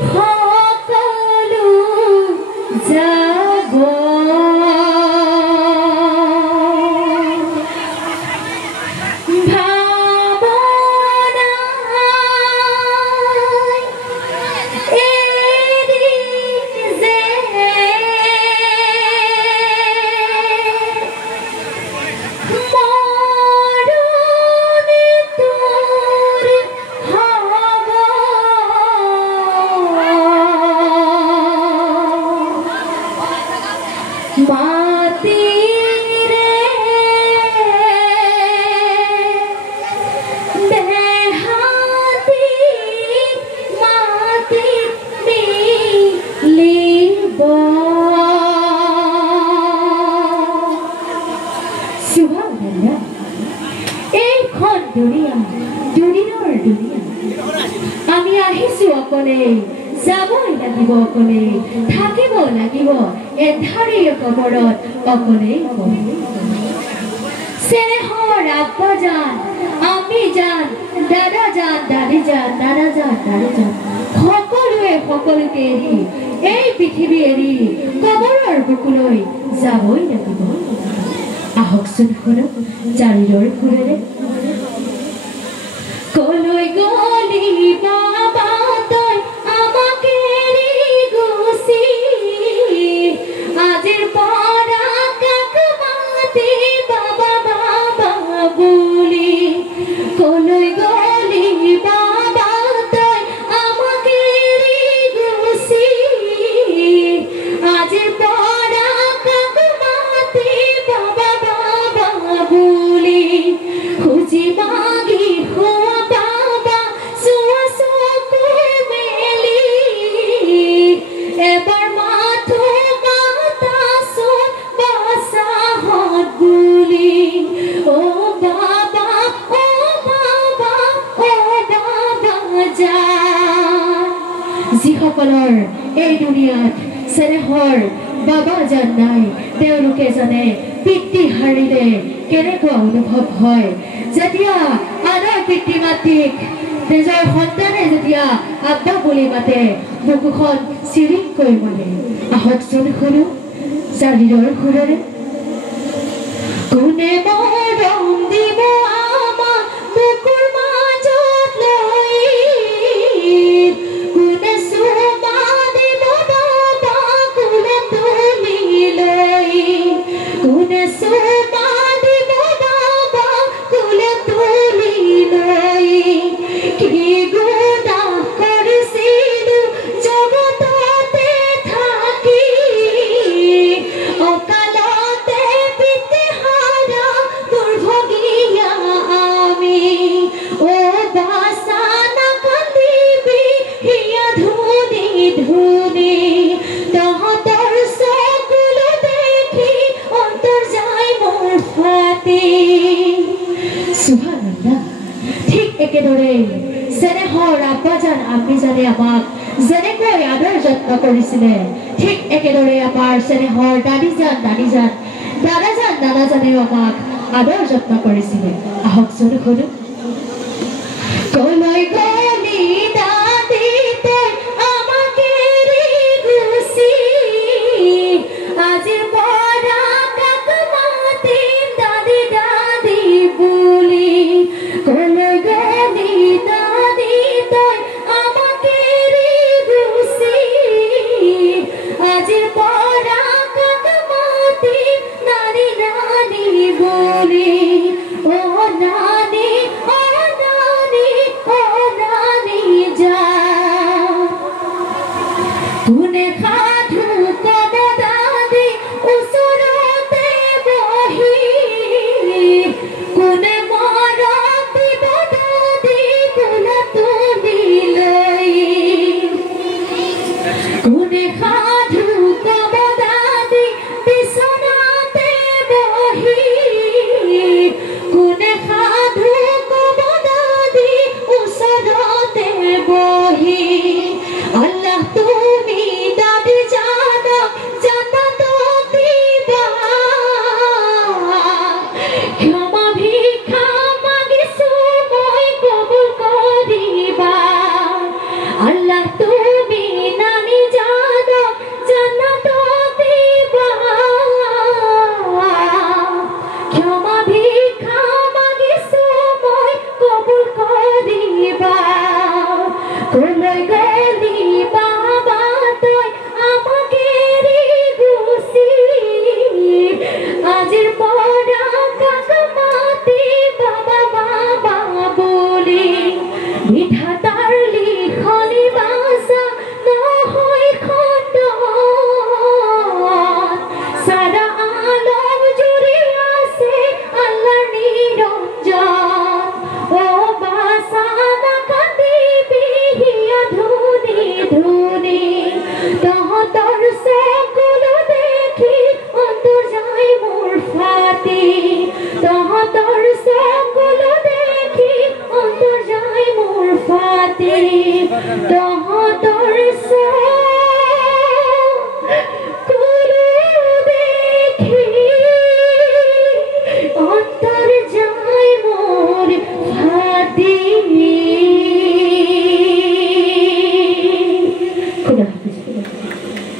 সকলো যাব আমি আহিছো অকলে যাবই লাগিব অকলে থাকিব লাগিব এধাৰী কবৰত অকলে চেনেহৰ আব্বা জান আমি জান দাদা জান দাদি জান নানা জান দাদা জান সকলোৱে সকলোকে এৰি এই পৃথিৱী এৰি কবৰৰ বুকুলৈ যাবই লাগিব আহকচোন শুনক জাৰিৰৰ সুৰেৰে কলৈ গলি বাবা তই আমাকে এৰি গুচি আজিৰ পৰা কাক মাতি বাবা বাবা বুলি কলৈ গলি বাবা তই আমাকে এৰি গুচি আজিৰ পৰা কাক মাতি বাবা বাবা বুলি খুজি মাগি এবার মাথো বাতাসত বাসাহত গুলি ও বাবা ও বাবা ও বাবা যা যিসকলৰ এই দুনিয়াত চেনেহৰ বাবা জান নাই তেওঁলোকে জানে পিতৃ হাৰিলে কেনেকুৱা অনুভৱ হয় যেতিয়া আনৰ পিতৃ মাতৃক নিজৰ সন্তানে যেতিয়া আব্বা বুলি মাতে বুকুখন চিৰিককৈ মানে আহকচোন শুনো জাৰিৰৰ সুৰেৰে কোনে মৰম দিব আমাক বুকুৰ মাজত লৈ কোনে চুমা দিব বাবা কোনে তুলি লৈ কোনে চুমা দিব বাবা কোনে তুলি লৈ কি গুণা কৰিছিলো জগততে থাকি অকালতে পিতৃহাৰা দুৰ্ভগীয়া আমি ও বাছা নাকান্দিবি হিয়া ধুনি ধুনি তহঁতৰ চকুলো দেখি অন্তৰ যায় মোৰ ফাটি সুবহানাল্লাহ ঠিক একেদৰে চেনেহৰ আব্বাজান আম্মিজানে আমাক যেনেকৈ আদৰ যত্ন কৰিছিলে ঠিক একেদৰে আমাৰ চেনেহৰ দাদিজান দাদিজান দাদাজান নানাজানেও আমাক আদৰ যত্ন কৰিছিলে আহকচোন শুনো কলৈ গলি দাদি তই আমাকে এৰি গুচি আজিৰ পৰা কাক মাতিম দাদি দাদি বুলি কলৈ গলি দাদি তই আমাকে এৰি গুচি আজিৰ পৰা কাক মাতিম নানি নানি বুলি ও নানি ও নানি ও নানি যা কোনে সাধু কব দাদি ওচৰতে বহি কোনে মৰম দিব দাদি কোলা তুলি লৈ কোনে সাধু কব দাদি বিচনাতে বহি কোনে সাধু কব দাদি ওচৰতে বহি আল্লাহ তুমি দাদি জানক জান্নাতত দিবা ক্ষমা ভিক্ষা মাগিছো মই কবুল কৰিবা আল্লাহ